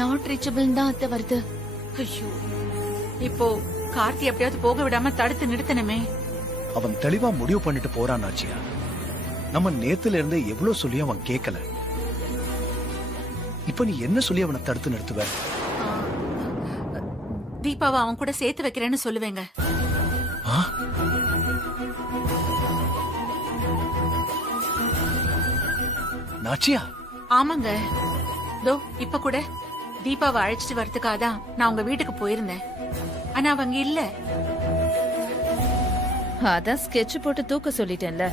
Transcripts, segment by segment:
Not reachable தான் அத்தை வருது. ஐயோ, இப்போ கார்த்தி எப்படியாவது போக விடாம தடுத்து நிறுத்தணுமே. அவன் தெளிவா முடிவு பண்ணிட்டு போறான் ஆச்சியா. நம்ம நேத்துல இருந்து எவ்வளவு சொல்லி அவன் கேட்கல. இப்ப நீ என்ன சொல்லி அவனை தடுத்து நிறுத்துவ? தீபாவை அவன் கூட சேர்த்து வைக்கிறேன்னு சொல்லுவேங்க. நாச்சியா? ஆமாங்க. தோ இப்ப கூட தீபாவை அழைச்சிட்டு வரதுக்காக தான் நான் உங்க வீட்டுக்கு போயிருந்தேன். ஆனா அவங்க இல்ல. அதான் ஸ்கெட்ச் போட்டு தூக்க சொல்லிட்டேன்ல.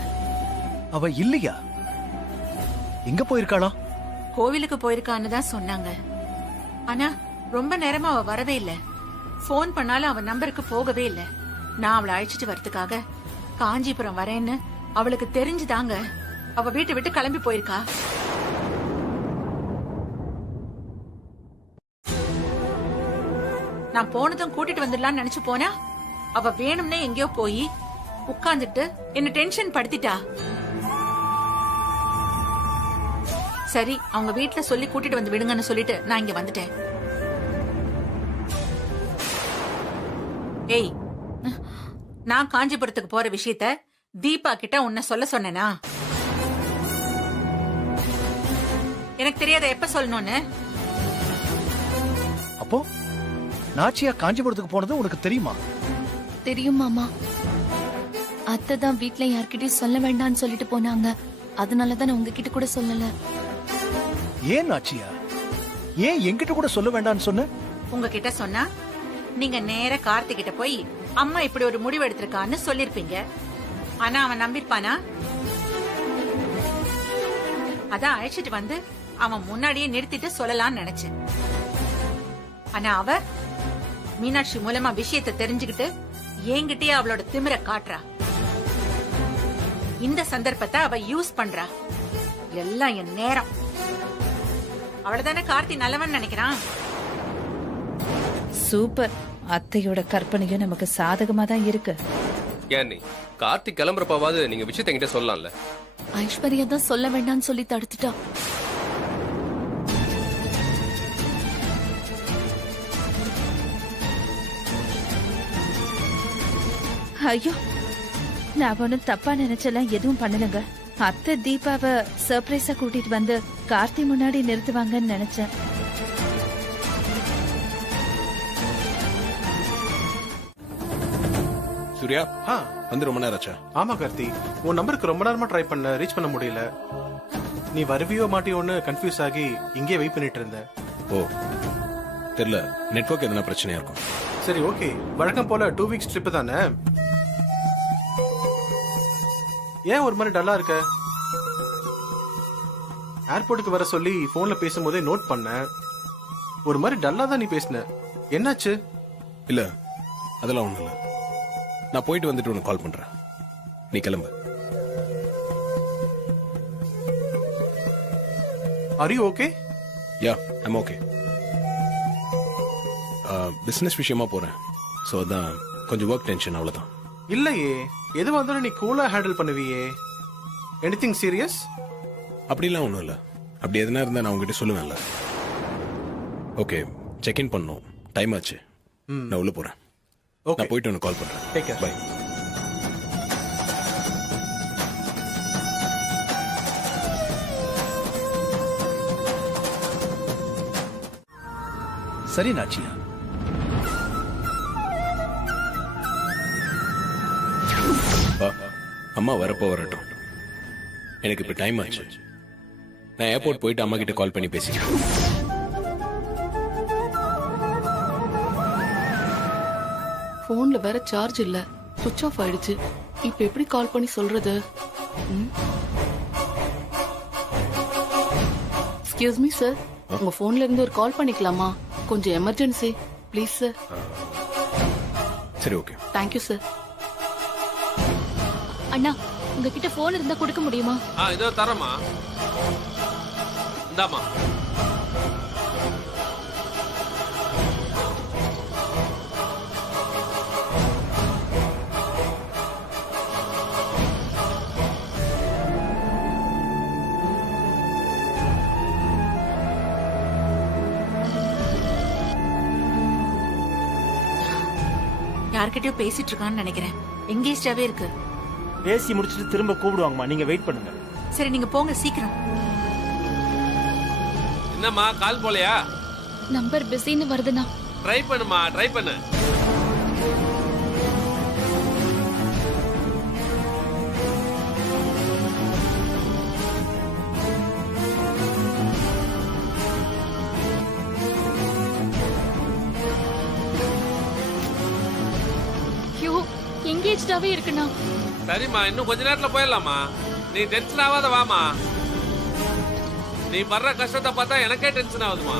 அவ இல்லையா? எங்க போயிருக்காளா? கோவிலுக்கு போயிருக்கான்னு தான் சொன்னாங்க. ஆனா ரொம்ப நேரமா அவ வரவே இல்ல. போன் பண்ணாலும் அவ நம்பருக்கு போகவே இல்ல. நான் அவளை அழைச்சிட்டு வரதுக்காக காஞ்சிபுரம் வரேன்னு அவளுக்கு தெரிஞ்சுதாங்க அவ வீட்டை விட்டு கிளம்பி போயிருக்கா. நான் போனதும் கூட்டிட்டு வந்துடலாம்னு நினைச்சு போனா அவ வேணும்னே எங்கேயோ போய் உட்கார்ந்துட்டு என்ன டென்ஷன் படுத்திட்டா. சரி, அவங்க வீட்டுல சொல்லி கூட்டிட்டு வந்து விடுங்கன்னு சொல்லிட்டு நான் இங்க வந்துட்டேன். ஏய், நான் காஞ்சிபுரத்துக்கு போற விஷயத்த தீபா கிட்ட உன்னை சொல்ல சொன்னேனா? எனக்கு தெரியாத எப்ப சொல்லணும்னு. அப்போ நாச்சியா காஞ்சிபுரத்துக்கு போனது உனக்கு தெரியுமா? தெரியும் மாமா. அத்தை தான் வீட்ல யார்கிட்டயும் சொல்ல வேண்டாம்னு சொல்லிட்டு போனாங்க. அதனாலதான் உங்ககிட்ட கூட சொல்லல. ஏன் நாச்சியா? ஏன் என்கிட்ட கூட சொல்ல வேண்டாம்னு சொன்ன? உங்ககிட்ட சொன்னா நீங்க நேர கார்த்திக் கிட்ட போய் அம்மா இப்படி ஒரு முடிவு எடுத்திருக்கான்னு சொல்லிருப்பீங்க. ஆனா அவன் நம்பிருப்பானா? அதான் அழைச்சிட்டு வந்து அவன் முன்னாடியே நிறுத்திட்டு சொல்லலாம்னு நினைச்சேன். ஆனா அவ மீனாட்சி மூலமா விஷயத்தை தெரிஞ்சுக்கிட்டு என்கிட்டயே அவளோட திமிர காட்டுறா. இந்த சந்தர்ப்பத்தை அவ யூஸ் பண்றா. எல்லாம் என் நேரம். அவளதானே கார்த்தி நல்லவன் நினைக்கிறான். சூப்பர். அத்தையோட கற்பனையும் நமக்கு சாதகமா தான் இருக்கு. ஏன் நீ கார்த்திக் கிளம்புறப்பாவது நீங்க விஷயத்த என்கிட்ட சொல்லலாம்ல? ஐஸ்வர்யா தான் சொல்ல வேண்டாம்னு சொல்லி தடுத்துட்டா. ஐயோ, நான் ஒன்னும் தப்பா நினைச்செல்லாம் எதுவும் பண்ணலங்க. அத்தை தீபாவை சர்ப்ரைஸா கூட்டிட்டு வந்து கார்த்தி முன்னாடி நிறுத்துவாங்கன்னு நினைச்சேன். சூர்யா, வந்து ரொம்ப நேரம் ஆச்சா? ஆமா கார்த்தி, உன் நம்பருக்கு ரொம்ப நேரமா ட்ரை பண்ண, ரீச் பண்ண முடியல. நீ வருவியோ மாட்டியோன்னு கன்ஃபியூஸ் ஆகி இங்கே வெயிட் பண்ணிட்டு இருந்த. ஓ, தெரியல, நெட்வொர்க் எதனா பிரச்சனையா இருக்கும். சரி, ஓகே. வழக்கம் போல 2 வீக்ஸ் ட்ரிப் தானே? ஏன் ஒரு மாதிரி டல்லா இருக்க? ஏர்போர்ட்டுக்கு வர சொல்லி போன்ல பேசும்போதே நோட் பண்ண. ஒரு மாதிரி டல்லா தான் நீ பேசின. என்னாச்சு? இல்ல, அதெல்லாம் ஒண்ணும் இல்ல. நான் போயிட்டு வந்துட்டு உனக்கு கால் பண்றேன். நீ கிளம்பு. Are you okay? Yeah, I'm okay. Business விஷயமா போறேன். சோ அதான் கொஞ்சம் ஒர்க் டென்ஷன், அவ்வளவுதான். இல்லையே, எது வந்தாலும் நீ கூலா ஹேண்டில் பண்ணுவியே. Anything serious? அப்படிலாம் ஒண்ணும் இல்ல. அப்படி எதுனா இருந்தா நான் உங்ககிட்ட சொல்லுவேன்ல. ஓகே, செக் இன் பண்ணும். டைம் ஆச்சு. நான் உள்ள போறேன். நான் போயிட்டு உனக்கு கால் பண்றேன். Take care. பை. சரி நாச்சியா, அம்மா வரப்போ வரட்டும். எனக்கு இப்ப டைம் ஆச்சு. நான் ஏர்போர்ட் போயிட்டு அம்மா கிட்ட கால் பண்ணி பேசிக்கிறேன். போன்ல வேற சார்ஜ் இல்ல, சுவிட்ச் ஆஃப் ஆயிடுச்சு. இப்ப எப்படி கால் பண்ணி சொல்றது? எக்ஸ்கியூஸ் மீ சார், உங்க போன்ல இருந்து ஒரு கால் பண்ணிக்கலாமா? கொஞ்சம் எமர்ஜென்சி ப்ளீஸ் சார். சரி, ஓகே. Thank you sir. அண்ணா, உங்ககிட்ட போன் இருந்தா கொடுக்க முடியுமா? இதோ தரமா. இந்தாமா. யார்கிட்டயோ பேசிட்டு இருக்கான்னு நினைக்கிறேன். எங்கேஜாவே இருக்கு. பேசி முடிச்சிட்டு திரும்ப கூப்பிடுவாங்கம்மா, நீங்க வெயிட் பண்ணுங்க. சரி நீங்க போங்க சீக்கிரம். என்னம்மா கால் போலையா? நம்பர் பிஸின்னு வருதுண்ணா. ட்ரை பண்ணுமா, ட்ரை பண்ணு. ஐயோ, எங்கேஜ்டாவே இருக்குண்ணா. சரிம்மா, இன்னும் கொஞ்ச நேரத்துல போயிடலாமா. நீ டென்ஷன் ஆகாத வாமா. நீ படுற கஷ்டத்தை பார்த்தா எனக்கே டென்ஷன் ஆகுதுமா.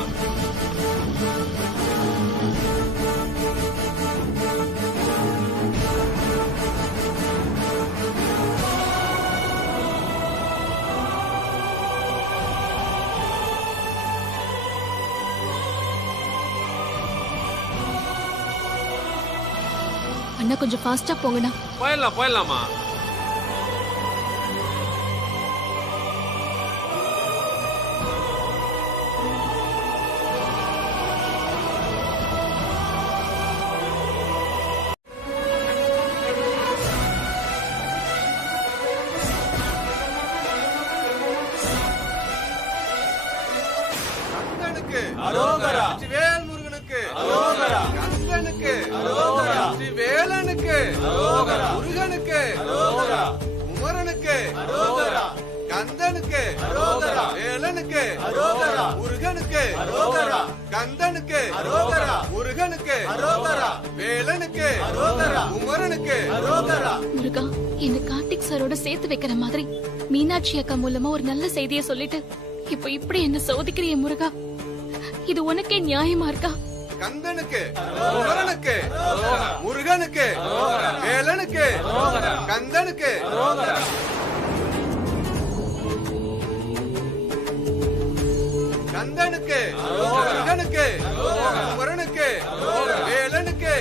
அண்ணா கொஞ்சம் ஃபாஸ்டா போங்கண்ணா. போயிடலாமா. முருகா, என்ன கார்த்திக் சாரோட சேர்த்து வைக்கிற மாதிரி மீனாட்சி அக்கா மூலமா ஒரு நல்ல செய்தியை சொல்லிட்டு இப்ப இப்படி என்ன சோதிக்கிறிய முருகா? இது உனக்கே நியாயமா இருக்கா? கந்தனுக்கு, குமரனுக்கு, முருகனுக்கு, வேலனுக்கு, கந்தனுக்கு, கந்தனுக்கு, முருகனுக்கு, குமரனுக்கு, வேலனுக்கு,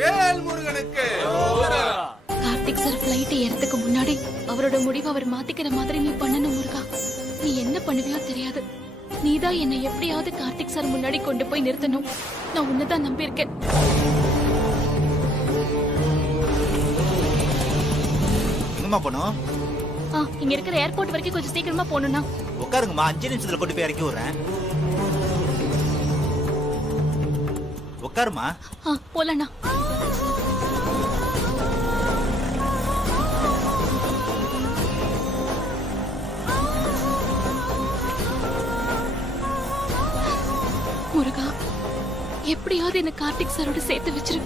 வேல் முருகனுக்கு. கார்த்திக் சார் பிளைட் ஏறதுக்கு முன்னாடி அவரோட முடிவை அவர் மாத்திக்கிற மாதிரி நீ பண்ணணும் முருகா. நீ என்ன பண்ணுவியோ தெரியாது. நீதான் என்னை எப்படியாவது கார்த்திக் சார் முன்னாடி கொண்டு போய் நிறுத்தணும். நான் உன்னதான் நம்பியிருக்கேன். எங்கம்மா போனோம்? இங்க இருக்கிற ஏர்போர்ட் வரைக்கும் கொஞ்சம் சீக்கிரமா போகணும்னா. உட்காருங்கம்மா, 5 நிமிஷத்துல கொண்டு போய் இறக்கி விடுறேன். உட்காருமா. போலண்ணா. முருகா, எப்படியாவது என்ன கார்த்திக் சாரோட சேர்த்து வச்சிரு.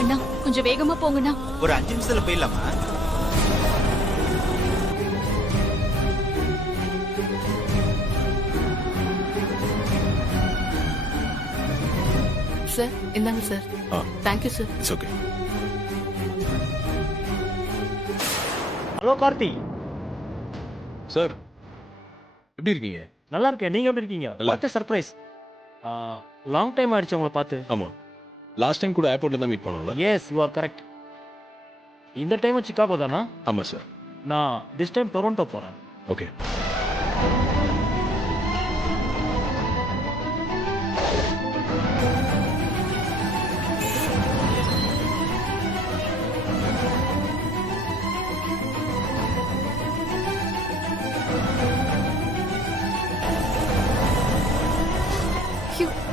அண்ணா கொஞ்சம் வேகமா போங்கண்ணா. ஒரு 5 நிமிஷத்துல போயிடலாமா? சார் இந்தாங்க சார். Thank you sir. It's okay. Hello Karthi. Sir எப்படி இருக்கீங்க? நல்லா இருக்கேன், நீங்க எப்படி இருக்கீங்க? What surprise. லாங் டைம் ஆயிடுச்சு உங்களை பார்த்து. ஆமா, லாஸ்ட் டைம் கூட ஏர்போர்ட்ல தான் மீட் பண்ணோம்ல. Yes, you are correct. இந்த டைம் சிகாகோ தானா? ஆமா சார். நான் திஸ் டைம் டொரண்டோ போறேன். ஓகே.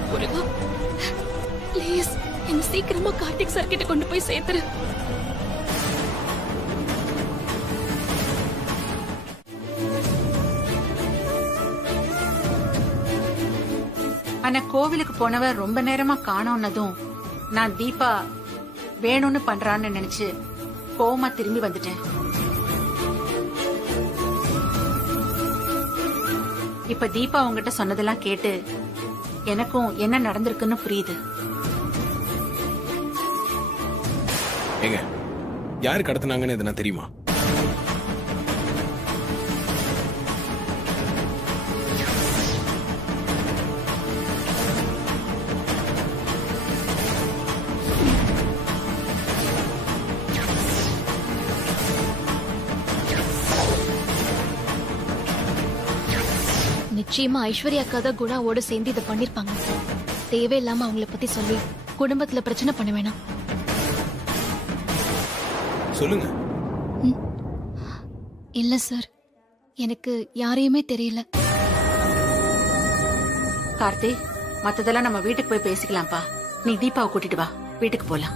முருகா, ப்ளீஸ் என்ன சீக்கிரமா கார்த்திக் சார் கிட்ட கொண்டு போய் சேர்த்துரு. ஆனா கோவிலுக்கு போனவ ரொம்ப நேரமா காணோன்னதும் நான் தீபா வேணும்னு பண்றான்னு நினைச்சு கோவமா திரும்பி வந்துட்டேன். இப்ப தீபா உங்ககிட்ட சொன்னதெல்லாம் கேட்டு எனக்கும் என்ன நடந்திருக்குன்னு புரியுது. ஏங்க, யாரு கடத்தினாங்கன்னு எதுனா தெரியுமா? நிச்சயமா ஐஸ்வர்யா அக்கா தான் குணாவோட சேர்ந்து இதை பண்ணிருப்பாங்க. தேவையில்லாம அவங்கள பத்தி சொல்லி குடும்பத்துல பிரச்சனை பண்ண வேணாம். சொல்லுங்க. இல்ல சார், எனக்கு யாரையுமே தெரியல. கார்த்தி, மத்ததெல்லாம் நம்ம வீட்டுக்கு போய் பேசிக்கலாம்ப்பா. நீ தீபாவை கூட்டிட்டு வா, வீட்டுக்கு போலாம்.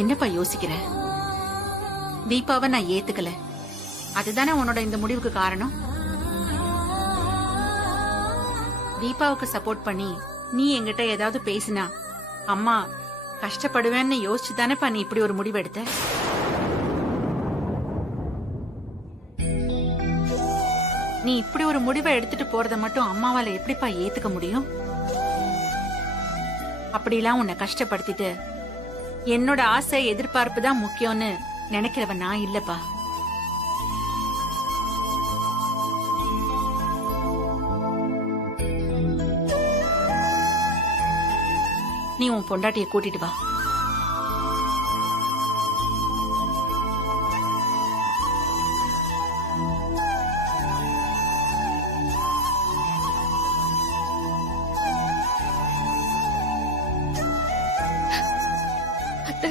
என்னப்பா யோசிக்கிற? தீபாவை நான் ஏத்துக்கல, அதுதானே உன்னோட இந்த முடிவுக்கு காரணம். தீபாவுக்கு சப்போர்ட் பண்ணி நீ என்கிட்ட ஏதாவது பேசினா அம்மா கஷ்டப்படுவேன்னு யோசிச்சு தானேப்பா நீ இப்படி ஒரு முடிவு எடுத்த. நீ இப்படி ஒரு முடிவை எடுத்துட்டு போறத மட்டும் அம்மாவால எப்படிப்பா ஏத்துக்க முடியும்? அப்படிலாம் உன்னை கஷ்டப்படுத்திட்டு என்னோட ஆசை எதிர்பார்ப்பு தான் முக்கியம்னு நினைக்கிறவன் நான் இல்லப்பா. நீ உன் பொண்டாட்டிய கூட்டிட்டு வா. அத்தை,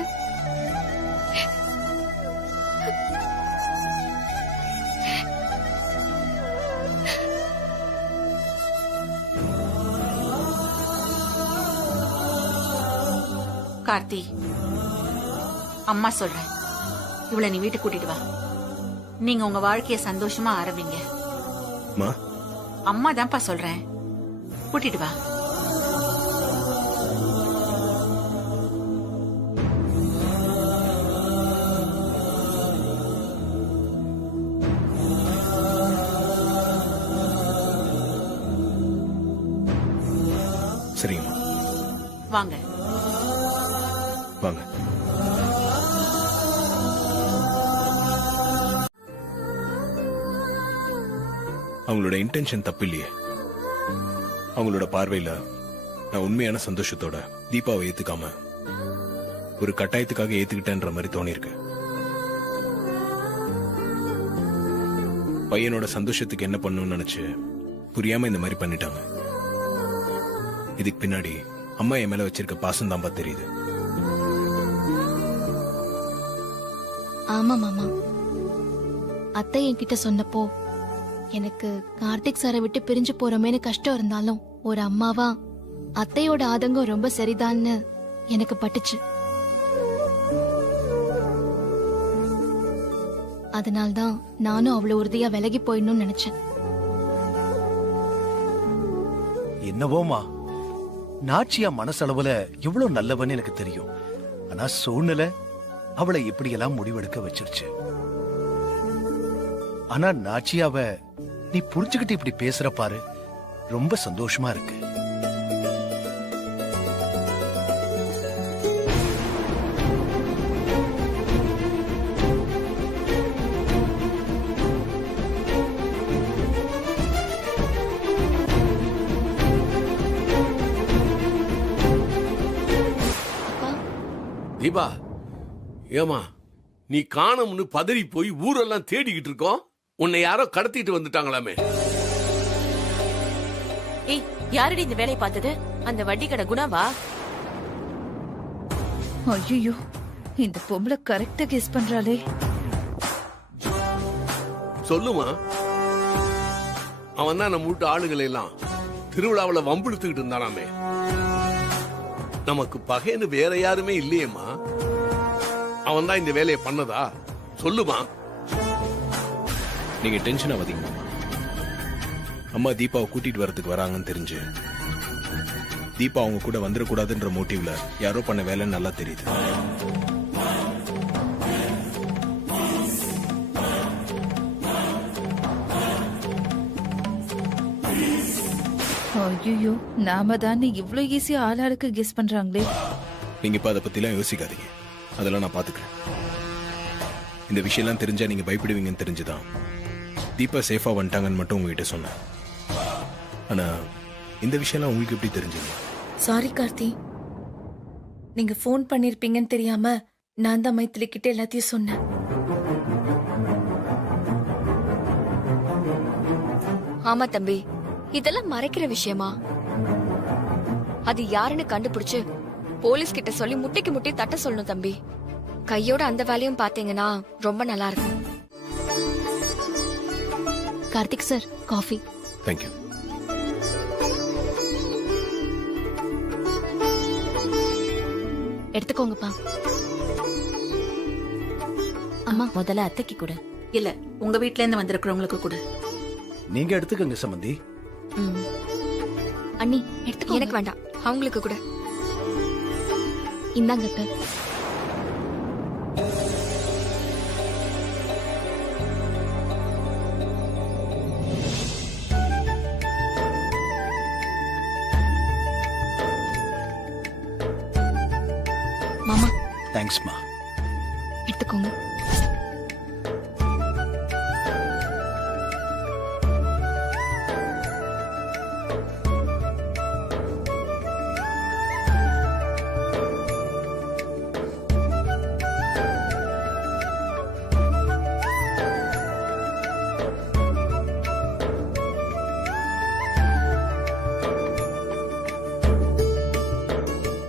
கார்த்தி, அம்மா சொல்றேன், இவளை நீ வீட்டுக்கு கூட்டிட்டு வா. நீங்க உங்க வாழ்க்கைய சந்தோஷமா ஆரம்பிங்க. மா, அம்மா தான்ப்பா சொல்றேன், கூட்டிட்டு வா. சரிங்கம்மா, வாங்க வாங்க. அவங்களோட இன்டென்ஷன் தப்பு இல்லையே. அவங்களோட பார்வையில நான் உண்மையான சந்தோஷத்தோட தீபாவை ஏத்துக்காம ஒரு கட்டாயத்துக்காக ஏத்துக்கிட்டேன்ற மாதிரி தோணிருக்கு. பையனோட சந்தோஷத்துக்கு என்ன பண்ணணும்னு நினைச்சு புரியாம இந்த மாதிரி பண்ணிட்டாங்க. இதுக்கு பின்னாடி அம்மா என் மேல வச்சிருக்க பாசம் தான்பா தெரியுது. ஆமா மாமா, அத்தை என்கிட்ட சொன்னப்போ எனக்கு கார்த்திக் சாரை விட்டு பிரிஞ்சு போறோமேனு கஷ்டம் இருந்தாலும் ஒரு அம்மாவா அத்தையோட ஆதங்கம் ரொம்ப சரிதான்னு எனக்கு பட்டுச்சு. அதனால்தான் நானும் அவ்வளவு உறுதியா விலகி போயிடணும்னு நினைச்சேன். என்னவோமா, நாச்சியா மனசளவுல எவ்வளவு நல்லவன்னு எனக்கு தெரியும். ஆனா சூழ்நிலை அவளை இப்படியெல்லாம் முடிவெடுக்க வச்சிருச்சு. ஆனா நாச்சியாவ நீ புரிஞ்சுக்கிட்டு இப்படி பேசுற பாரு, ரொம்ப சந்தோஷமா இருக்கு. தீபா, ஏமா நீ காணோம்னு பதறி போய் ஊரெல்லாம் தேடிக்கிட்டு இருக்கோம். உன்னை யாரோ கடத்திட்டு வந்துட்டாங்களாமே. ஏய், யாரடி இந்த வேலையை பார்த்தது? அந்த வட்டி கடை குணாவா? ஐயோ, இந்த பொம்பளை கரெக்டா கெஸ் பண்றாளே. சொல்லுமா, அவன் தான் நம்ம வீட்டு ஆளுகளை எல்லாம் திருவிழாவில வம்பிழுத்துக்கிட்டு இருந்தானாமே. நமக்கு பகைன்னு வேற யாருமே இல்லையேம்மா. அவன் தான் இந்த வேலையை பண்ணதா? சொல்லுமா. நீங்க டென்ஷன் ஆகாதீங்க. அம்மா தீபாவை கூட்டிட்டு வரதுக்கு வராங்கன்னு தெரிஞ்சு தீபா அவங்க கூட வந்துடக்கூடாதுன்ற மோட்டிவ்ல யாரோ பண்ண வேலைன்னு நல்லா தெரியுது. ஐயோ, நாம தான் இவ்ளோ ஈஸியா ஆளாளுக்கு கெஸ் பண்றாங்களே. நீங்க இப்ப அதை பத்தி எல்லாம் யோசிக்காதீங்க, அதெல்லாம் நான் பாத்துக்கிறேன். இந்த விஷயம்லாம் தெரிஞ்சா நீங்க பயப்படுவீங்கன்னு தெரிஞ்சுதான் தீபா சேஃபா வந்துட்டாங்கன்னு மட்டும் உங்ககிட்ட சொன்னேன். ஆனா இந்த விஷயம்லாம் உங்களுக்கு எப்படி தெரிஞ்சது? சாரி கார்த்தி, நீங்க ஃபோன் பண்ணிருப்பீங்கன்னு தெரியாம நான் தான் மைத்திலி கிட்ட எல்லாத்தையும் சொன்னேன். ஆமா தம்பி, இதெல்லாம் மறைக்கிற விஷயமா? அது யாருன்னு கண்டுபிடிச்சு போலீஸ் கிட்ட சொல்லி முட்டிக்கு முட்டி தட்ட சொல்லணும் தம்பி. கையோட அந்த வேலையும் பாத்தீங்கன்னா ரொம்ப நல்லா இருக்கும். Karthik sir, coffee. தேங்க்யூ. எடுத்துக்கோங்கப்பா. அம்மா, முதல்ல அத்தைக்கு கூட. இல்ல, உங்க வீட்ல இருந்து வந்திருக்கிறவங்களுக்கு கூட. நீங்க எடுத்துக்கங்க சம்பந்தி. அண்ணி எடுத்துக்கோ. எனக்கு வேண்டாம், அவங்களுக்கு கூட. இந்தாங்க அத்தை. மாமா. தேங்க்ஸ்மா. எடுத்துக்கோங்க.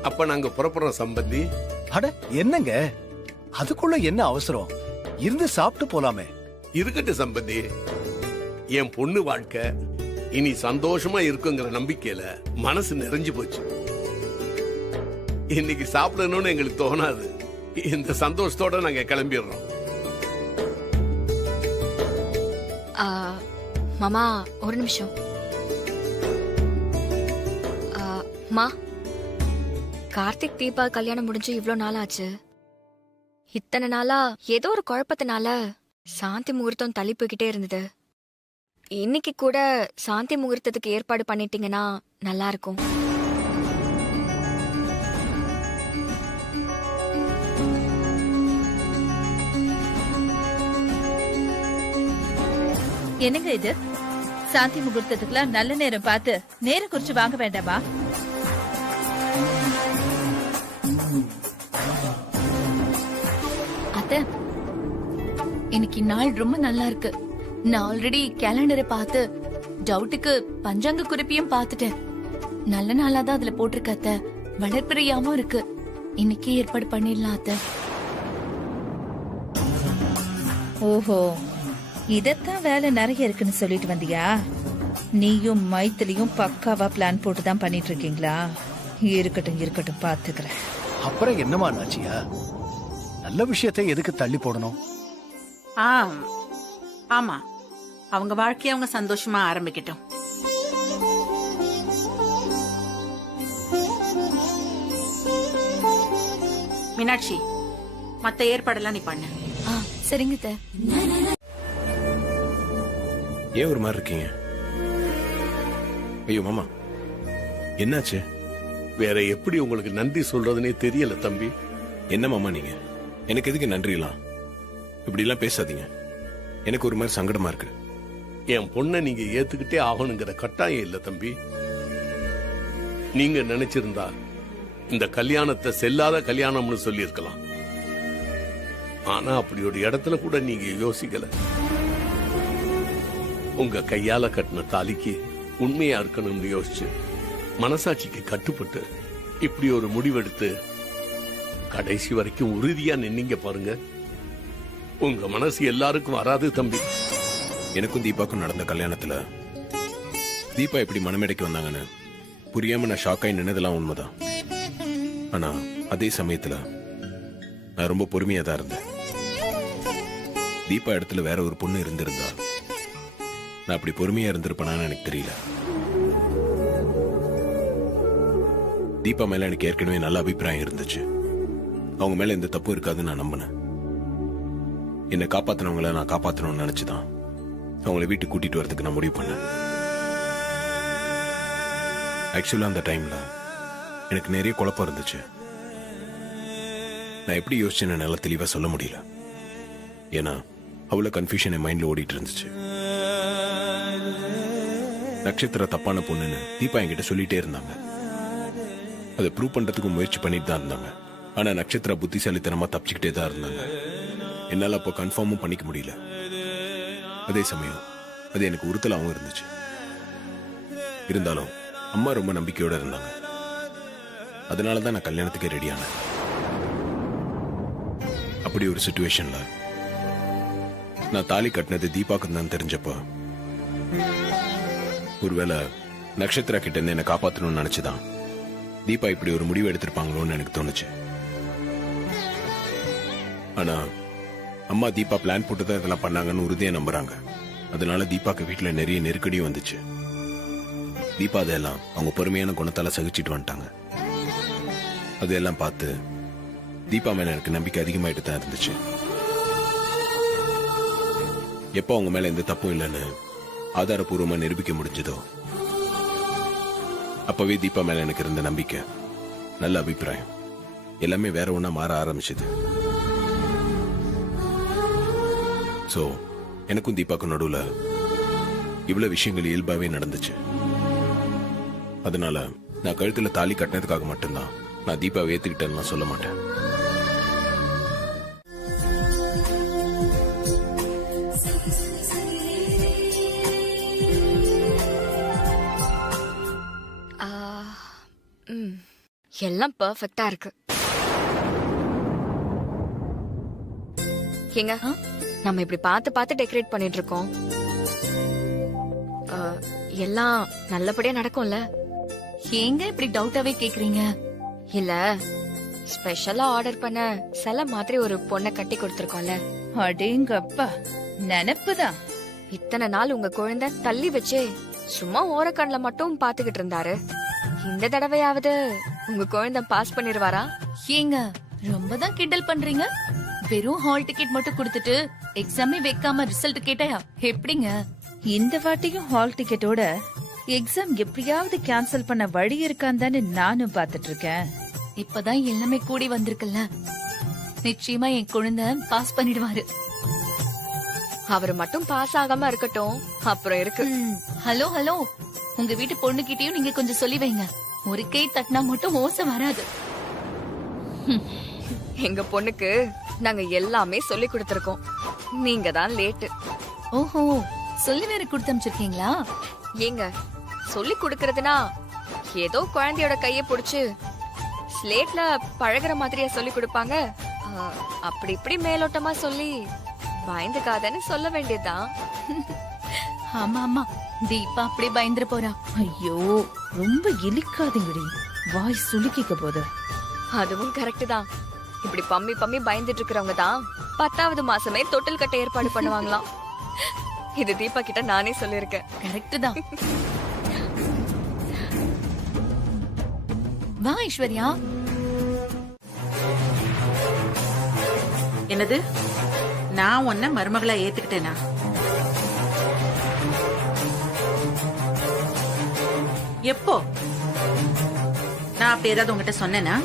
அப்ப நாங்க புறப்படுறோம் சம்பந்தி. அட என்னங்க, அதுக்குள்ள என்ன அவசரம்? இருந்து சாப்பிட்டு போலாமே. இருக்கட்டும் சம்பந்தி, என் பொண்ணு வாழ்க்கை இனி சந்தோஷமா இருக்குங்கிற நம்பிக்கையில மனசு நிறைஞ்சு போச்சு. இன்னைக்கு சாப்பிடணும்னு எங்களுக்கு தோணாது. இந்த சந்தோஷத்தோட நாங்க கிளம்பிடுறோம். மாமா ஒரு நிமிஷம். மா, கார்த்திக் தீபா கல்யாணம் முடிஞ்சு இவ்ளோ நாள் ஆச்சு. இத்தனை நாளா ஏதோ ஒரு குழப்பத்தினால சாந்தி முகூர்த்தம் தள்ளி போய்கிட்டே இருந்தது. இன்னைக்கு கூட சாந்தி முகூர்த்தத்துக்கு ஏற்பாடு பண்ணிட்டீங்கன்னா நல்லா இருக்கும். என்னங்க இது? சாந்தி முகூர்த்தத்துக்குலாம் நல்ல நேரம் பார்த்து நேரம் குறிச்சு வாங்க வேண்டாமா? அத்தை, இன்னைக்கு நாள் ரொம்ப நல்லா இருக்கு. நான் ஆல்ரெடி கேலண்டரை பார்த்து டவுட்டுக்கு பஞ்சாங்க குறிப்பையும் பார்த்துட்டேன். நல்ல நாளா தான் அதுல போட்டிருக்க அத்தை. வளர்ப்பிறையாவும் இருக்கு. இன்னைக்கு ஏற்பாடு பண்ணிடலாம் அத்தை. ஓஹோ, இதத்தான் வேலை நிறைய இருக்குன்னு சொல்லிட்டு வந்தியா? நீயும் மைத்திலியும் பக்காவா பிளான் போட்டு தான் பண்ணிட்டு இருக்கீங்களா? இருக்கட்டும் இருக்கட்டும், பாத்துக்கிறேன். அப்புறம் என்னமா நாச்சியா, நல்ல விஷயத்தை எதுக்கு தள்ளி போடணும்? ஆமா, அவங்க வாழ்க்கைய அவங்க சந்தோஷமா ஆரம்பிக்கட்டும். மீனாட்சி, மத்த ஏற்பாடெல்லாம் நீ பண்ணு. சரிங்க அத்தை. ஏன் ஒரு மாதிரி இருக்கீங்க? ஐயோ மாமா, என்னாச்சு? வேற எப்படி உங்களுக்கு நன்றி சொல்றதுன்னே தெரியல தம்பி. என்ன மாமா நீங்க? எனக்கு எதுக்கு நன்றிலாம்? இப்படி எல்லாம் பேசாதீங்க. எனக்கு ஒரு மாதிரி சங்கடமா இருக்கு. என் பொண்ணை நீங்க ஏத்துக்கிட்டே ஆகணுங்கிற கட்டாயம் இல்ல தம்பி. நீங்க நினைச்சிருந்தா இந்த கல்யாணத்தை செல்லாத கல்யாணம்னு சொல்லி இருக்கலாம். ஆனா அப்படி ஒரு இடத்துல கூட நீங்க யோசிக்கல. உங்க கையால கட்டின தாலிக்கு உண்மையா இருக்கணும்னு யோசிச்சு மனசாட்சிக்கு கட்டுப்பட்டு இப்படி ஒரு முடிவெடுத்து கடைசி வரைக்கும் உறுதியா நின்னீங்க பாருங்க. உங்க மனசு எல்லாருக்கும் வராது தம்பி. எனக்கும் தீபாக்கும் நடந்த கல்யாணத்துல தீபா எப்படி மனமேடைக்கு வந்தாங்கன்னு புரியாம நான் ஷாக் ஆகி நின்னதெல்லாம் உண்மைதான். ஆனா அதே சமயத்துல நான் ரொம்ப பொறுமையா தான் இருந்தேன். தீபா இடத்துல வேற ஒரு பொண்ணு இருந்திருந்தா நான் அப்படி பொறுமையா இருந்திருப்பேனான்னு எனக்கு தெரியல. தீபா மேல எனக்கு ஏற்கனவே நல்ல அபிப்பிராயம் இருந்துச்சு. அவங்க மேல எந்த தப்பு இருக்காதுன்னு நான் நம்பினேன். என்னை காப்பாத்தினவங்களை நான் காப்பாத்தணும்னு நினைச்சுதான் அவங்கள வீட்டுக்கு கூட்டிட்டு வரதுக்கு நான் முடிவு பண்ணேன். ஆக்சுவலா அந்த டைம்ல எனக்கு நிறைய குழப்பம் இருந்துச்சு. நான் எப்படி யோசிச்சேன்னு நல்லா தெளிவா சொல்ல முடியல. ஏன்னா அவ்வளவு கன்ஃபியூஷன் என் மைண்ட்ல ஓடிட்டு இருந்துச்சு. நட்சத்திர தப்பான பொண்ணுன்னு தீபா என்கிட்ட சொல்லிட்டே இருந்தாங்க. அதை ப்ரூவ் பண்றதுக்கு முயற்சி பண்ணிட்டு தான் இருந்தாங்க. ஆனா நட்சத்திர புத்திசாலித்தனமா தப்பிச்சுக்கிட்டே தான் இருந்தாங்க. என்னால அப்போ கன்ஃபார்மும் பண்ணிக்க முடியல. அதே சமயம் அது எனக்கு உறுத்தலாகவும் இருந்துச்சு. இருந்தாலும் அம்மா ரொம்ப நம்பிக்கையோட இருந்தாங்க. அதனாலதான் நான் கல்யாணத்துக்கே ரெடியானேன். அப்படி ஒரு சிச்சுவேஷன்ல நான் தாலி கட்டினது தீபாக்கு தான் தெரிஞ்சப்ப ஒருவேளை நட்சத்திரா கிட்ட இருந்து என்ன காப்பாற்றணும்னு நினைச்சுதான் தீபா இப்படி ஒரு முடிவு எடுத்திருப்பாங்களோன்னு எனக்கு தோணுச்சு. ஆனா அம்மா தீபா பிளான் போட்டுதான் இதெல்லாம் பண்ணாங்கன்னு உறுதியா நம்புறாங்க. அதனால தீபாக்கு வீட்டுல நிறைய நெருக்கடியும் வந்துச்சு. தீபா அதெல்லாம் அவங்க பொறுமையான குணத்தால சகிச்சிட்டு வந்துட்டாங்க. அதெல்லாம் பார்த்து தீபா மேல எனக்கு நம்பிக்கை அதிகமாயிட்டு தான் இருந்துச்சு. எப்போ அவங்க மேல எந்த தப்பும் இல்லைன்னு ஆதாரபூர்வமா நிரூபிக்க முடிஞ்சதோ அப்பவே தீபா மேல எனக்கு இருந்த நம்பிக்கை, நல்ல அபிப்பிராயம் எல்லாமே வேற ஒண்ணா மாற ஆரம்பிச்சது. சோ எனக்கும் தீபாக்கும் நடுவுல இவ்வளவு விஷயங்கள் இயல்பாவே நடந்துச்சு. அதனால நான் கழுத்துல தாலி கட்டினதுக்காக மட்டும்தான் நான் தீபாவை ஏத்துக்கிட்டேன்னு சொல்ல மாட்டேன். எல்லாம் பெர்ஃபெக்ட்டா இருக்கு. ஏங்க நம்ம இப்படி பார்த்து பார்த்து டெக்கரேட் பண்ணிட்டு இருக்கோம். எல்லாம் நல்லபடியா நடக்கும்ல? ஏங்க இப்படி டவுட்டாவே கேக்குறீங்க? இல்ல ஸ்பெஷலா ஆர்டர் பண்ண சில மாதிரி ஒரு பொண்ணை கட்டி கொடுத்திருக்கோம்ல. அடேங்கப்பா, நினைப்புதான். இத்தனை நாள் உங்க குழந்தை தள்ளி வச்சே சும்மா ஓரக்கண்ல மட்டும் பாத்துக்கிட்டு இருந்தாரு. இந்த தடவையாவது உங்க குழந்தை பாஸ் பண்ணிடுவாரா? ஏங்க ரொம்ப தான் கிண்டல் பண்றீங்க. வெறும் ஹால் டிக்கெட் மட்டும் கொடுத்துட்டு எக்ஸாமே வைக்காம ரிசல்ட் கேட்டா எப்படிங்க? இந்த வாட்டியும் ஹால் டிக்கெட்டோட எக்ஸாம் எப்படியாவது கேன்சல் பண்ண வழி இருக்கான்னு தானே நானும் பாத்துட்டு இருக்கேன். இப்பதான் எல்லாமே கூடி வந்திருக்குல்ல, நிச்சயமா என் குழந்தை பாஸ் பண்ணிடுவாரு. அவரு மட்டும் பாஸ் ஆகாம இருக்கட்டும், அப்புறம் இருக்கு. ஹலோ ஹலோ, உங்க வீட்டு பொண்ணுகிட்டயும் நீங்க கொஞ்சம் சொல்லி வைங்க. ஒரு கை தட்டினா மட்டும் மோசம் வராது. எங்க பொண்ணுக்கு நாங்க எல்லாமே சொல்லி கொடுத்திருக்கோம். நீங்க தான் லேட்டு. ஓஹோ, சொல்லி வேற கொடுத்து அனுப்பிச்சிருக்கீங்களா? ஏங்க சொல்லி கொடுக்கறதுனா ஏதோ குழந்தையோட கைய புடிச்சு ஸ்லேட்ல பழகுற மாதிரியா சொல்லி கொடுப்பாங்க? அப்படி இப்படி மேலோட்டமா சொல்லி பயந்துக்காதன்னு சொல்ல வேண்டியதுதான். ஆமா ஆமா, தீபா அப்படியே பயந்துரு போறா. ஐயோ, ரொம்ப இழிக்காதீங்கடி, வாய் சுளுக்கிக்க போது. அதுவும் கரெக்ட் தான். இப்படி பம்மி பம்மி பயந்துட்டு இருக்கிறவங்க தான் 10வது மாசமே தொட்டில் கட்ட ஏற்பாடு பண்ணுவாங்களாம். இது தீபா கிட்ட நானே சொல்லிருக்கேன். கரெக்ட் தான். வா ஐஸ்வர்யா. என்னது, நான் உன்ன மருமகளா ஏத்துக்கிட்டேனா? எப்போ? நான் அப்படி ஏதாவது உங்ககிட்ட சொன்னேனா?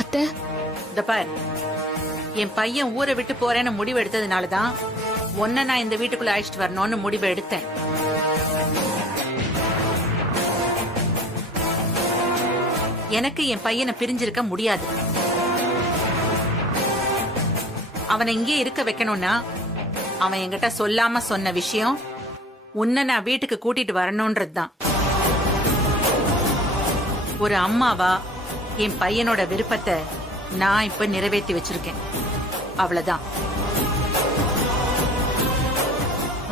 அத்தை, இந்த பார், என் பையன் ஊரை விட்டு போறேன்னு முடிவு எடுத்ததுனாலதான் உன்ன நான் இந்த வீட்டுக்குள்ள அழைச்சிட்டு வரணும்னு முடிவு எடுத்தேன். எனக்கு என் பையனை பிரிஞ்சிருக்க முடியாது. அவனை இங்கே இருக்க வைக்கணும்னா அவன் என்கிட்ட சொல்லாம சொன்ன விஷயம் உன்னை நான் வீட்டுக்கு கூட்டிட்டு வரணும்ன்றதுதான். ஒரு அம்மாவா என் பையனோட விருப்பத்தை நான் இப்ப நிறைவேற்றி வச்சிருக்கேன், அவ்வளவுதான்.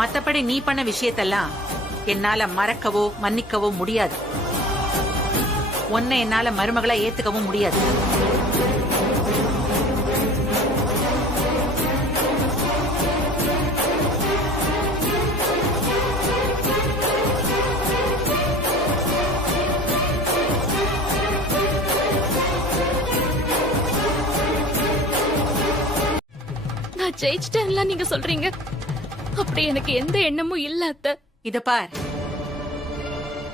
மத்தபடி நீ பண்ண விஷயத்தெல்லாம் என்னால மறக்கவோ மன்னிக்கவோ முடியாது. உன்னை என்னால மருமகளா ஏத்துக்கவும் முடியாது. நான் ஜெயிச்சிட்டேன்லாம் நீங்க சொல்றீங்க. அப்படி எனக்கு எந்த எண்ணமும் இல்ல அத்தை. இத பார்,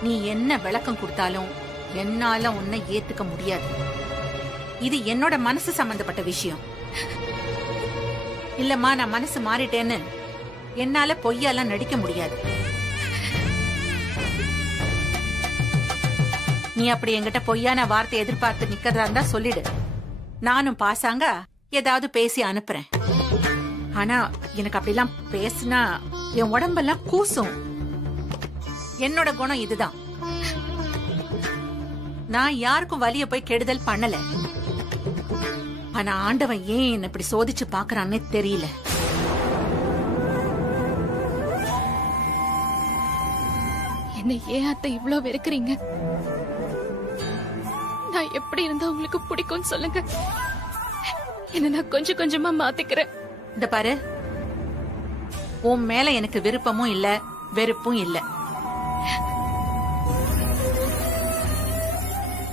நீ என்ன விளக்கம் கொடுத்தாலும் என்னால உன்னை ஏத்துக்க முடியாது. இது என்னோட மனசு சம்பந்தப்பட்ட விஷயம். இல்லம்மா, நான் மனசு மாறிட்டேன்னு என்னால பொய்யாலாம் நடிக்க முடியாது. நீ அப்படி என்கிட்ட பொய்யான வார்த்தை எதிர்பார்த்து நிக்கிறதா இருந்தா சொல்லிடு. நானும் பாசாங்க ஏதாவது பேசி அனுப்புறேன். ஆனா எனக்கு அப்படிலாம் பேசினா என் உடம்பெல்லாம் கூசும். என்னோட குணம் இதுதான். நான் யாருக்கும் வலிய போய் கெடுதல் பண்ணல. ஆனா ஆண்டவன் ஏன் என்ன இப்படி சோதிச்சு பாக்குறான்னே தெரியல. என்ன ஏன் அத்தை இவ்ளோ வெறுக்கிறீங்க? நான் எப்படி இருந்தா உங்களுக்கு பிடிக்கும்னு சொல்லுங்க. என்ன நான் கொஞ்சம் கொஞ்சமா மாத்திக்கிறேன். இந்த பாரு, உன் மேல எனக்கு விருப்பமும் இல்ல, வெறுப்பும் இல்ல.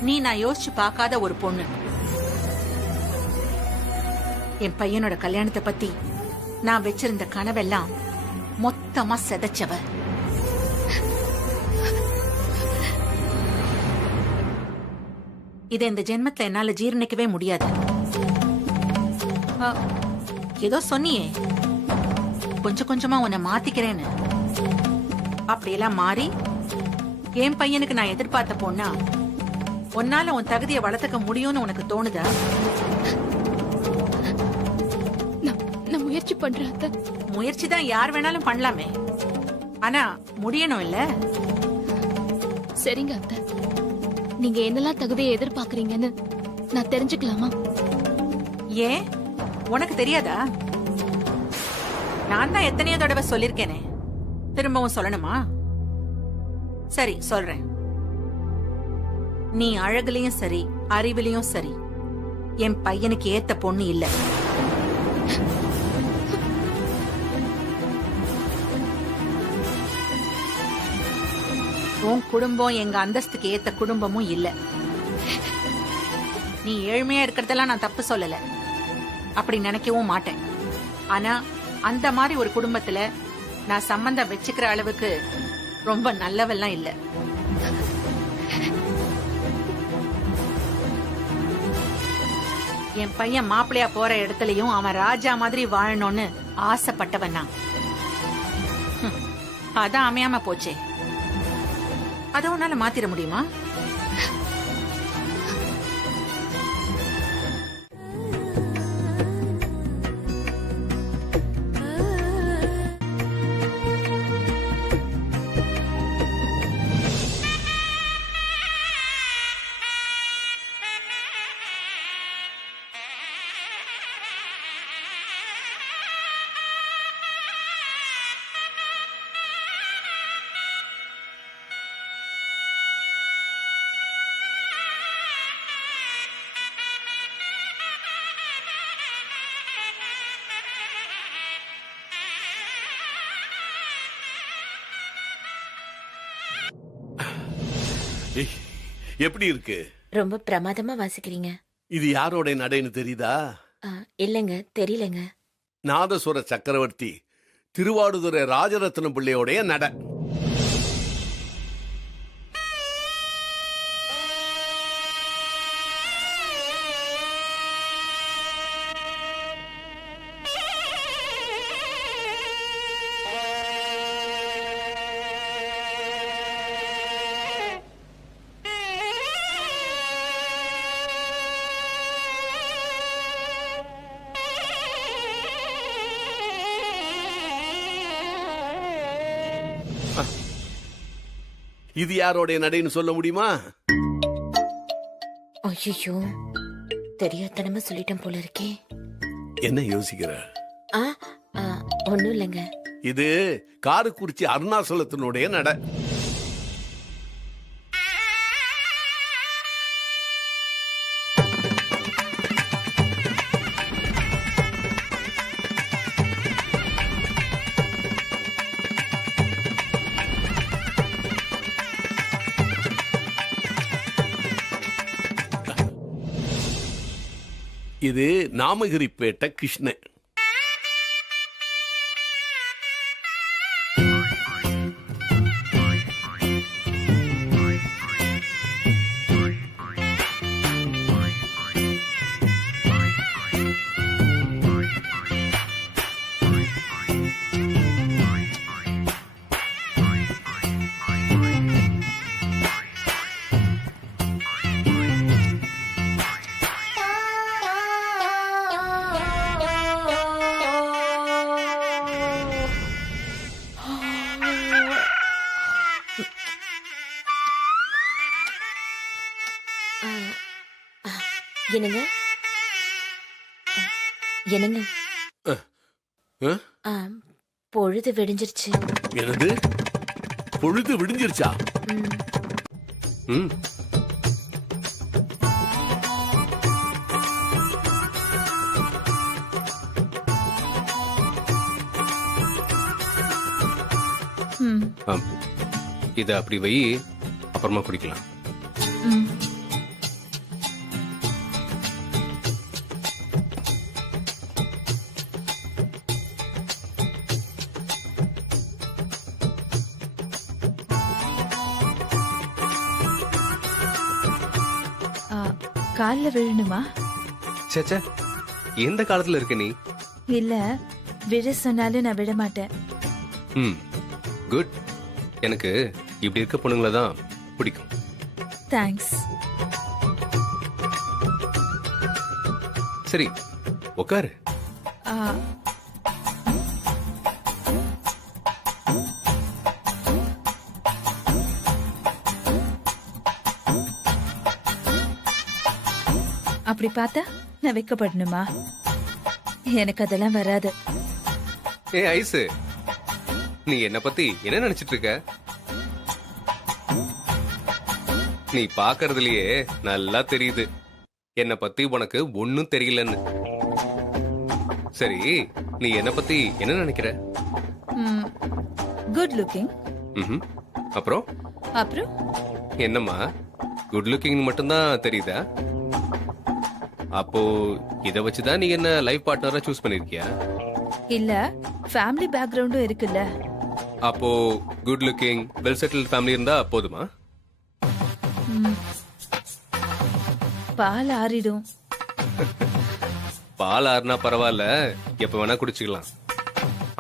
நீ நான் யோசிச்சு பார்க்காத ஒரு பொண்ணு. என் பையனோட கல்யாணத்தை பத்தி நான் வச்சிருந்த கனவெல்லாம் மொத்தமா செதைச்சவ. இதை இந்த ஜென்மத்துல என்னால ஜீரணிக்கவே முடியாது. ஏதோ சொன்னியே கொஞ்சம் கொஞ்சமா உன்னை மாத்திக்கிறேன்னு. அப்படியெல்லாம் மாறி என் பையனுக்கு நான் எதிர்பார்த்த பொண்ணா உன்னால உன் தகுதியை வளர்த்துக்க முடியும்னு உனக்கு தோணுதா? நான் முயற்சி பண்றேன் அத்தை. முயற்சி தான் யார் வேணாலும் பண்ணலாமே, ஆனா முடியணும் இல்ல? சரிங்க அத்தை, நீங்க என்னெல்லாம் தகுதியை எதிர்பார்க்கறீங்கன்னு நான் தெரிஞ்சுக்கலாமா? ஏன் உனக்கு தெரியாதா? நான் தான் எத்தனையோ தடவை சொல்லிருக்கேனே, திரும்பவும் சொல்லணுமா? சரி சொல்றேன். நீ அழகுலயும் சரி, அறிவிலையும் சரி, என் பையனுக்கு ஏத்த பொண்ணு இல்ல. உன் குடும்பம் எங்க அந்தஸ்துக்கு ஏத்த குடும்பமும் இல்ல. நீ ஏழ்மையா இருக்கிறதெல்லாம் நான் தப்பு சொல்லல, அப்படி நினைக்கவும் மாட்டேன். ஆனா அந்த மாதிரி ஒரு குடும்பத்துல நான் சம்பந்தம் வச்சுக்கிற அளவுக்கு ரொம்ப நல்லவெல்லாம் இல்ல. என் பையன் மாப்பிள்ளையா போற இடத்துலயும் அவன் ராஜா மாதிரி வாழணும்னு ஆசைப்பட்டவன் நான். அதான் அமையாம போச்சே. அத உன்னால மாத்திர முடியுமா? எப்படி இருக்கு? ரொம்ப பிரமாதமா வாசிக்கிறீங்க. இது யாரோட நடைன்னு தெரியுதா? இல்லங்க, தெரியலங்க. நாதசுர சக்கரவர்த்தி திருவாடுதுறை ராஜரத்ன பிள்ளையோடைய நடை. இது யாரோடைய நடைன்னு சொல்ல முடியுமா? ஐயோ, தெரியாதனமா சொல்லிட்டேன் போல இருக்கே. என்ன யோசிக்கிற? ஒண்ணும் இல்லைங்க. இது காரைக்குறிச்சி அருணாசலத்தினுடைய நடை. இது நாமகிரிப்பேட்டை கிருஷ்ணன். என்னங்க என்னங்க பொழுது விடிஞ்சிருச்சு. என்னது பொழுது விடிஞ்சிருச்சா? ம். இத அப்படி வை, அப்புறமா குடிக்கலாம். கால்ல விழணுமா? சேச்சே, எந்த காலத்துல இருக்க நீ? இல்ல, விழ சொன்னாலும் நான் விட மாட்டேன். குட். எனக்கு இப்படி இருக்க பொண்ணுங்களை தான் பிடிக்கும். தேங்க்ஸ். சரி, உட்காரு. அப்படி பார்த்தா நான் வைக்கப்படணுமா? எனக்கு அதெல்லாம் வராது. ஏ ஐசு, நீ என்ன பத்தி என்ன நினைச்சிட்டு இருக்க? நீ பாக்குறதுலயே நல்லா தெரியுது என்ன பத்தி உனக்கு ஒன்னும் தெரியலன்னு. சரி, நீ என்ன பத்தி என்ன நினைக்கிற? Good looking. அப்புறம் அப்புறம் என்னம்மா, குட் லுக்கிங் மட்டும்தான் தெரியுதா? அப்போ இத வச்சுதான் நீ என்ன லைஃப் பார்ட்னரா சூஸ் பண்ணிருக்கியா? இல்ல, ஃபேமிலி பேக்ரவுண்டும் இருக்குல்ல. அப்போ good looking, well settled family இருந்தா போதுமா? பால் ஆறிடும். பால் ஆறுனா பரவாயில்ல, எப்ப வேணா குடிச்சுக்கலாம்.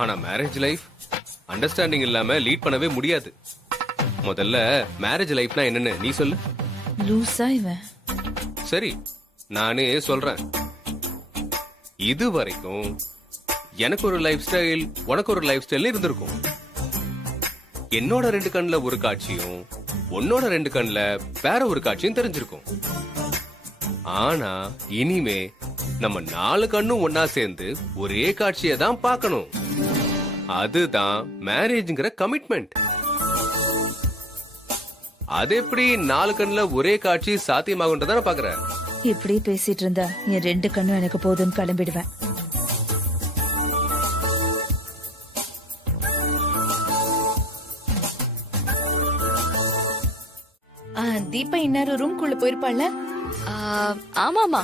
ஆனா மேரேஜ் லைஃப் அண்டர்ஸ்டாண்டிங் இல்லாம லீட் பண்ணவே முடியாது. முதல்ல மேரேஜ் லைஃப்னா என்னன்னு நீ சொல்லு. லூசா இவன். சரி, நானே சொல்றேன். இது வரைக்கும் எனக்கு ஒரு லைஃப் ஸ்டைல், உனக்கு ஒரு லைஃப் ஸ்டைல் இருந்திருக்கும். என்னோட 2 கண்ணுல ஒரு காட்சியும், உன்னோட 2 கண்ணுல வேற ஒரு காட்சியும் தெரிஞ்சிருக்கும். ஆனா இனிமே நம்ம 4 கண்ணும் ஒன்னா சேர்ந்து ஒரே காட்சியை தான் பார்க்கணும். அதுதான் மேரேஜ்ங்கிற கமிட்மெண்ட். அது எப்படி 4 கண்ணுல ஒரே காட்சி சாத்தியமாகுன்றத பாக்குறேன். இப்படி பேசிட்டு இருந்தா என் 2 கண்ணும் எனக்கு போதும்னு கிளம்பிடுவேன். தீபா இந்நேரம் ரூம்குள்ள போயிருப்பாள்ல? ஆமாமா.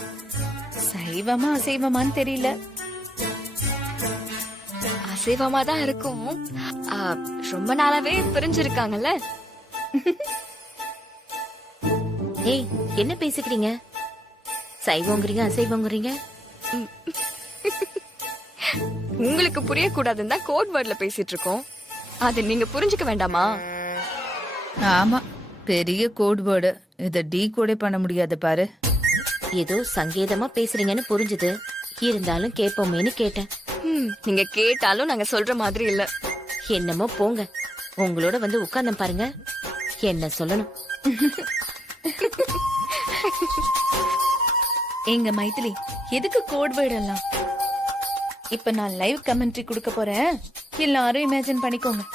சைவமா அசைவமான்னு தெரியல. அசைவமா தான் இருக்கும். ரொம்ப நாளாவே பிரிஞ்சிருக்காங்கல்ல. ஏய், என்ன பேசிக்கிறீங்க? சைவங்கிறீங்க, அசைவங்கிறீங்க. உங்களுக்கு புரியக்கூடாதுன்னு தான் கோட் வேர்ட்ல பேசிட்டு இருக்கோம். அது நீங்க புரிஞ்சுக்க வேண்டாமா? ஆமா, பெரிய கோட் வேர்டு. இத டீ கூட பண்ண முடியாது பாரு. ஏதோ சங்கேதமா பேசுறீங்கன்னு புரிஞ்சுது. இருந்தாலும் கேட்போமேன்னு கேட்டேன். நீங்க கேட்டாலும் நாங்க சொல்ற மாதிரி இல்ல. என்னமோ போங்க. உங்களோட வந்து உட்கார்ந்து பாருங்க, என்ன சொல்லணும். எங்க மைத்திலி, எதுக்கு கோட் வேர்ட் எல்லாம்? இப்ப நான் லைவ் கமெண்ட்ரி கொடுக்க போறேன். எல்லாரும் இமேஜின் பண்ணிக்கோங்க.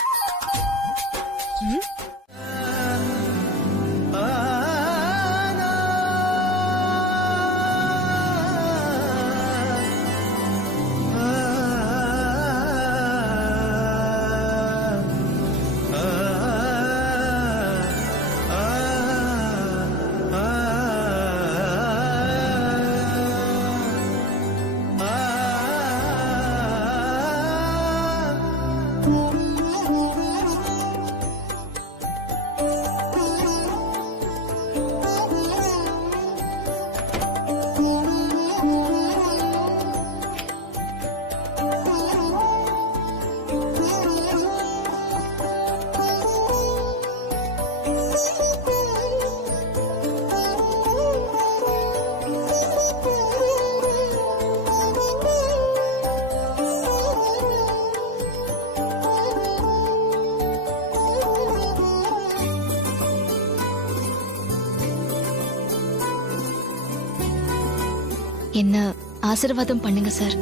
என்ன ஆசீர்வாதம் பண்ணுங்க சார்.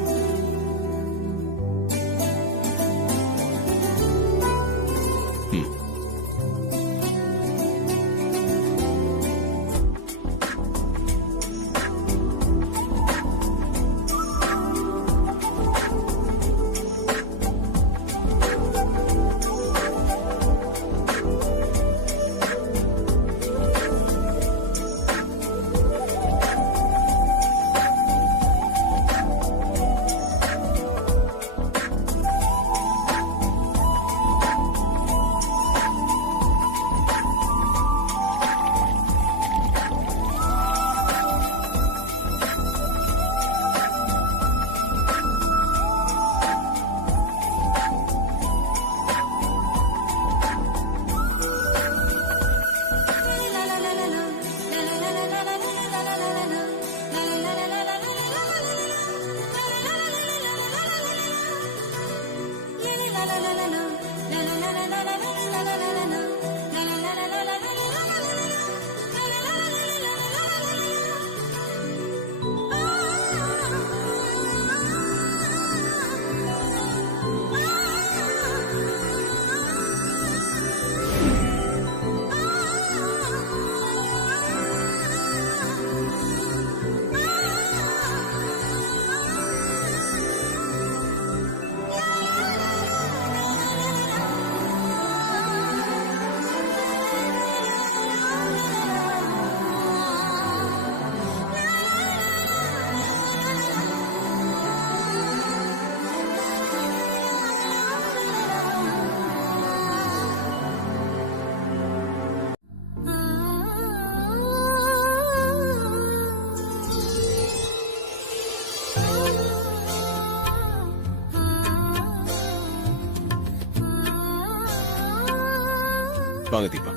வாங்க தீபா.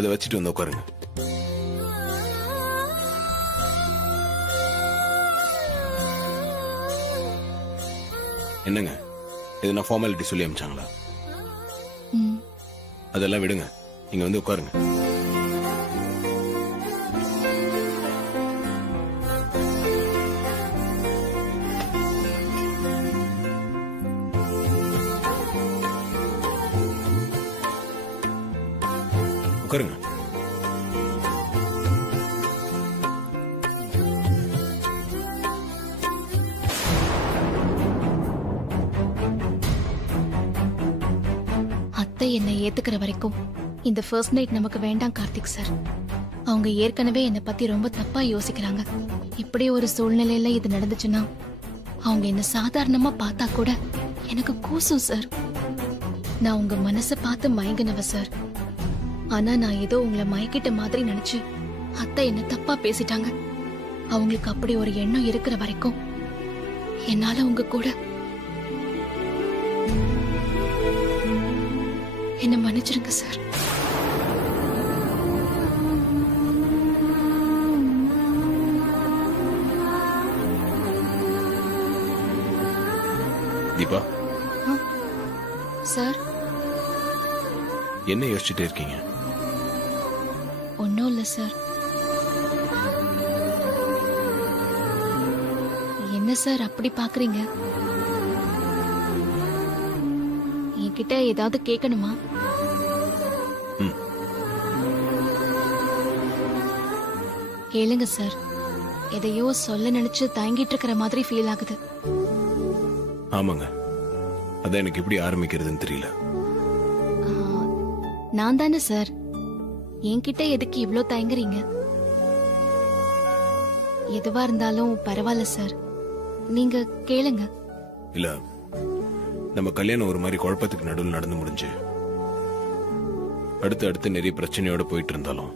அதை வச்சுட்டு வந்து உட்காருங்க. என்னங்க எதுனா ஃபார்மாலிட்டி சொல்லி அமிச்சாங்களா? அதெல்லாம் விடுங்க, நீங்க வந்து உட்காருங்க. உட்காருங்க. அத்தை என்னை ஏத்துக்கிற வரைக்கும் இந்த ஃபர்ஸ்ட் நைட் நமக்கு வேண்டாம் கார்த்திக் சார். அவங்க ஏற்கனவே என்னை பத்தி ரொம்ப தப்பா யோசிக்கிறாங்க. இப்படி ஒரு சூழ்நிலையில இது நடந்துச்சுன்னா அவங்க என்ன சாதாரணமா பார்த்தா கூட எனக்கு கூசும் சார். நான் உங்க மனசை பார்த்து மயங்கினவ சார். ஆனா நான் ஏதோ உங்களை மயக்கிட்ட மாதிரி நினைச்சு அத்தை என்ன தப்பா பேசிட்டாங்க. அவங்களுக்கு அப்படி ஒரு எண்ணம் இருக்கிற வரைக்கும் என்னால உங்க கூட என்ன மன்னிச்சிருங்க சார். தீபா சார், என்ன யோசிச்சுட்டு இருக்கீங்க? ஒன்னும் இல்ல சார். என்ன சார் அப்படி பாக்குறீங்க? என்கிட்ட ஏதாவது கேட்கணுமா? கேளுங்க சார். எதையோ சொல்ல நினைச்சு தயங்கிட்டு இருக்கிற மாதிரி ஃபீல் ஆகுது. ஆமாங்க, அதான் எனக்கு எப்படி ஆரம்பிக்கிறதுன்னு தெரியல. நான் தானே சார். என்கிட்ட எதுக்கு இவ்ளோ தயங்குறீங்க? எதுவா இருந்தாலும் பரவாயில்ல சார், நீங்க கேளுங்க. இல்ல, நம்ம கல்யாணம் ஒரு மாதிரி குழப்பத்துக்கு நடுவில் நடந்து முடிஞ்சு அடுத்து நிறைய பிரச்சனையோட போயிட்டு இருந்தாலும்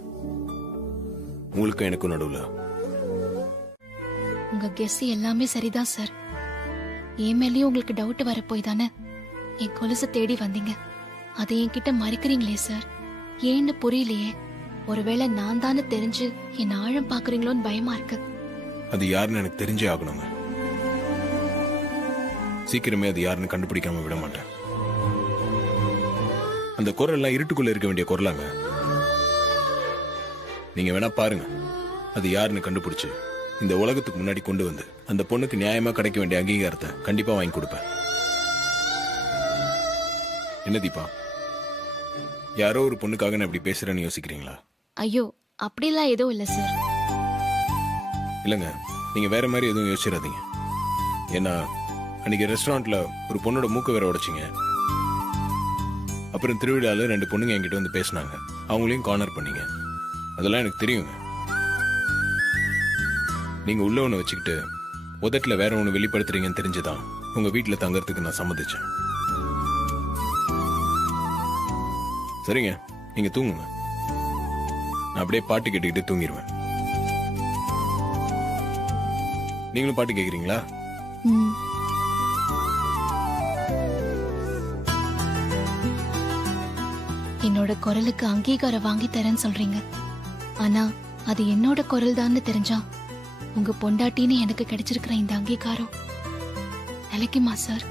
உங்களுக்கு எனக்கும் நடுவுல உங்க கெஸ் எல்லாமே சரிதான் சார். என் மேலயும் உங்களுக்கு டவுட் வர போய் தானே என் கொலுசை தேடி வந்தீங்க. அதை என்கிட்ட மறைக்கிறீங்களே சார், ஏன்னு புரியலையே. ஒருவேளை நான் தானே தெரிஞ்சு என் ஆழம் பாக்குறீங்களோன்னு பயமா இருக்கு. அது யாருன்னு எனக்கு தெரிஞ்சே ஆகணுங்க. சீக்கிரமே அது யாருன்னு கண்டுபிடிக்காம விட மாட்டேன். அந்த குரல் எல்லாம் இருட்டுக்குள்ள இருக்க வேண்டிய குரலாங்க. நீங்க வேணா பாருங்க, அது யாருன்னு கண்டுபிடிச்சு இந்த உலகத்துக்கு முன்னாடி கொண்டு வந்து அந்த பொண்ணுக்கு நியாயமா கிடைக்க வேண்டிய அங்கீகாரத்தை கண்டிப்பா வாங்கி கொடுப்பேன். என்ன தீபா, யாரோ ஒரு பொண்ணுக்காக நான் இப்படி பேசுறேன்னு யோசிக்கிறீங்களா? ஐயோ, அப்படிலாம் எதுவும் இல்ல சார். இல்லங்க, நீங்க வேற மாதிரி எதுவும் யோசிச்சிடாதீங்க. ஏன்னா அன்னைக்கு ரெஸ்டாரண்ட்ல ஒரு பொண்ணோட மூக்க வேற உடைச்சிங்க. அப்புறம் திருவிழால 2 பொண்ணுங்க என்கிட்ட வந்து பேசினாங்க, அவங்களையும் கார்னர் பண்ணீங்க. அதெல்லாம் எனக்கு தெரியுங்க. நீங்க உள்ள ஒண்ணு வச்சுக்கிட்டு உதட்டுல வேற ஒண்ணு வெளிப்படுத்துறீங்கன்னு தெரிஞ்சுதான் உங்க வீட்டுல தங்கறதுக்கு நான் சம்மதிச்சேன். சரிங்க, நீங்க தூங்குங்க. நான் அப்படியே பாட்டு கேட்டுக்கிட்டு தூங்கிடுவேன். நீங்களும் பாட்டு கேக்குறீங்களா? என்னோட குரலுக்கு அங்கீகாரம் வாங்கி தரேன்னு சொல்றீங்க. ஆனா அது என்னோட குரல் தான் தெரிஞ்சா உங்க பொண்டாட்டின்னு எனக்கு கிடைச்சிருக்கிற இந்த அங்கீகாரம் நிலைக்குமா சார்?